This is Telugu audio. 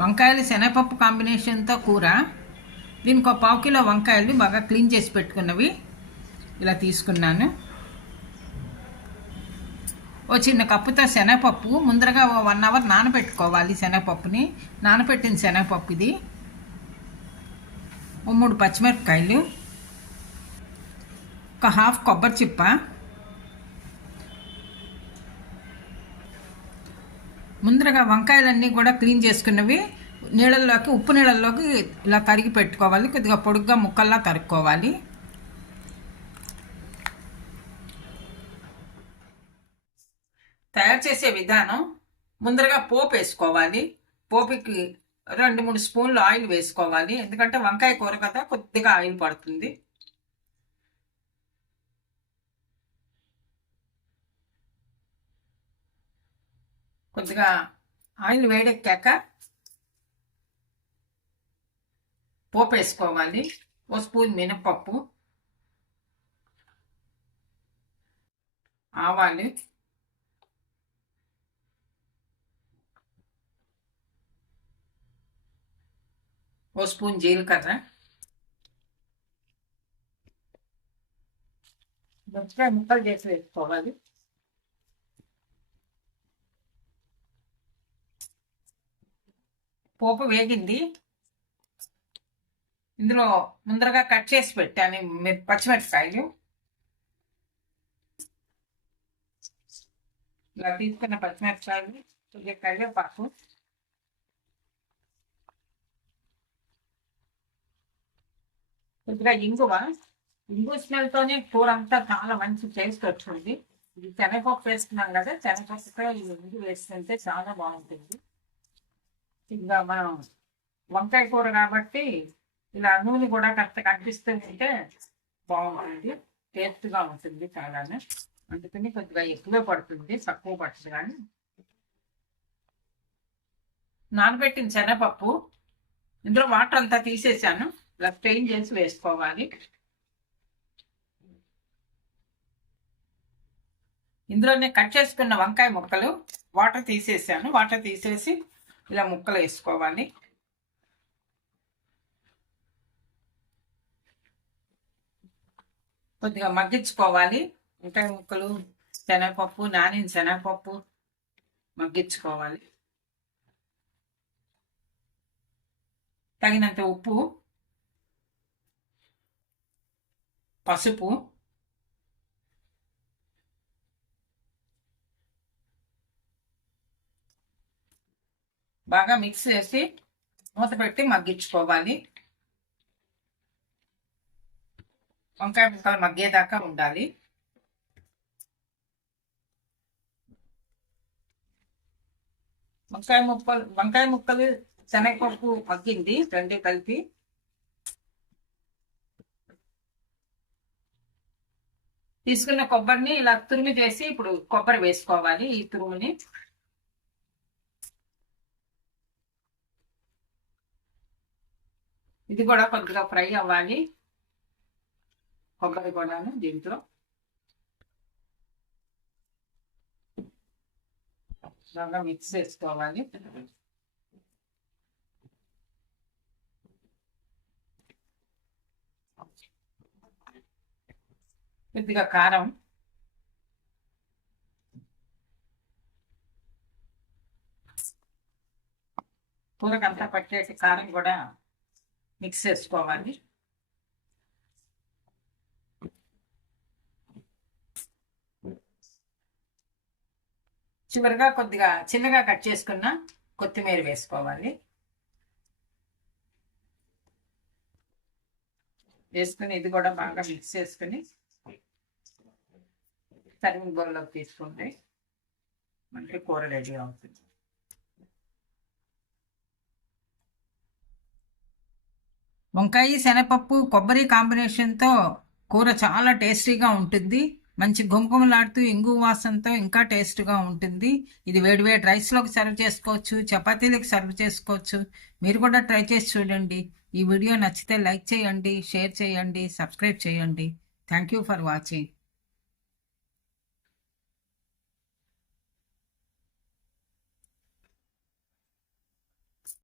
వంకాయలు శనగపప్పు కాంబినేషన్తో కూర. దీనికి ఒక 1/2 కిలో వంకాయలు బాగా క్లీన్ చేసి పెట్టుకున్నవి ఇలా తీసుకున్నాను. ఓ చిన్న కప్పుతో శనగపప్పు ముందరగా 1 అవర్ నానబెట్టుకోవాలి. శనగపప్పుని నానబెట్టిన శనగపప్పు ఇది. ఓ 3 పచ్చిమిరపకాయలు, ఒక హాఫ్ కొబ్బరి చిప్ప, ముందరగా వంకాయలన్నీ కూడా క్లీన్ చేసుకున్నవి నీళ్ళల్లోకి ఉప్పు నీళ్ళల్లోకి ఇలా తరిగి పెట్టుకోవాలి. కొద్దిగా పొడుగ్గా ముక్కల్లా తరుక్కోవాలి. తయారు చేసే విధానం: ముందరగా పోపు వేసుకోవాలి. పోపుకి 2-3 స్పూన్లు ఆయిల్ వేసుకోవాలి. ఎందుకంటే వంకాయ కూర కదా, కొద్దిగా ఆయిల్ పడుతుంది. కొద్దిగా ఆయిల్ వేడెక్కాక పోపు వేసుకోవాలి. ఓ స్పూన్ మినపప్పు, ఆవాలు, ఓ స్పూన్ జీలకర్ర, ముక్కలు చేసి వేసుకోవాలి. పోపు వేగింది. ఇందులో ముందరగా కట్ చేసి పెట్టాను పచ్చిమిరపకాయలు. ఇలా తీసుకున్న పచ్చిమిరపకాయలు, కొద్దిగా కరివేపాకు, కొద్దిగా ఇంగు స్మెల్తోనే కూర అంతా చాలా మంచి టేస్ట్ వచ్చింది. ఇది శనగపప్పు వేసుకున్నాం కదా, శనగపప్పుతో ఇంగు వేసుకుంటే చాలా బాగుంటుంది. ఇంకా మనం వంకాయ కూర కాబట్టి ఇలా నూనె కూడా కాస్త కనిపిస్తూ ఉంటే బాగుంటుంది, టేస్ట్గా ఉంటుంది చాలానే. అందుకని కొద్దిగా ఎక్కువ పడుతుంది, తక్కువ పడుతుంది. కానీ నానబెట్టిన శనగపప్పు ఇందులో వాటర్ అంతా తీసేసాను. ఇలా స్ట్రెయిన్ చేసి వేసుకోవాలి. ఇందులోనే కట్ చేసుకున్న వంకాయ ముక్కలు వాటర్ తీసేసాను. వాటర్ తీసేసి ఇలా ముక్కలు వేసుకోవాలి. కొద్దిగా మగ్గించుకోవాలి. వంకాయ ముక్కలు, శనగపప్పు, నానిన శనగపప్పు మగ్గించుకోవాలి. తగినంత ఉప్పు, పసుపు, బాగా మిక్స్ చేసి మూత పెట్టి మగ్గించుకోవాలి. వంకాయ ముక్కలు మగ్గేదాకా ఉండాలి. వంకాయ ముక్కలు శనగపప్పు మగ్గింది, రెండు కలిపి. తీసుకున్న కొబ్బరిని ఇలా తురిమి చేసి ఇప్పుడు కొబ్బరి వేసుకోవాలి. ఈ తురుముని ఇది కూడా కొద్దిగా ఫ్రై అవ్వాలి. కొబ్బరి కూడాను దీంట్లో బాగా మిక్స్ చేసుకోవాలి. కొద్దిగా కారం, కూరకంతా పట్టేసి కారం కూడా మిక్స్ చేసుకోవాలి. చివరిగా కొద్దిగా చిన్నగా కట్ చేసుకున్న కొత్తిమీర వేసుకోవాలి. వేసుకుని ఇది కూడా బాగా మిక్స్ చేసుకుని సర్వింగ్ బౌల్లోకి తీసుకుంటే మనకి కూర రెడీ అవుతుంది. వంకాయ, శనగపప్పు, కొబ్బరి కాంబినేషన్తో కూర చాలా టేస్టీగా ఉంటుంది. మంచి గుమగుమలాడుతూ ఇంగు వాసనతో ఇంకా టేస్ట్గా ఉంటుంది. ఇది వేడివేడి రైస్లోకి సర్వ్ చేసుకోవచ్చు, చపాతీలకు సర్వ్ చేసుకోవచ్చు. మీరు కూడా ట్రై చేసి చూడండి. ఈ వీడియో నచ్చితే లైక్ చేయండి, షేర్ చేయండి, సబ్స్క్రైబ్ చేయండి. Thank you for watching.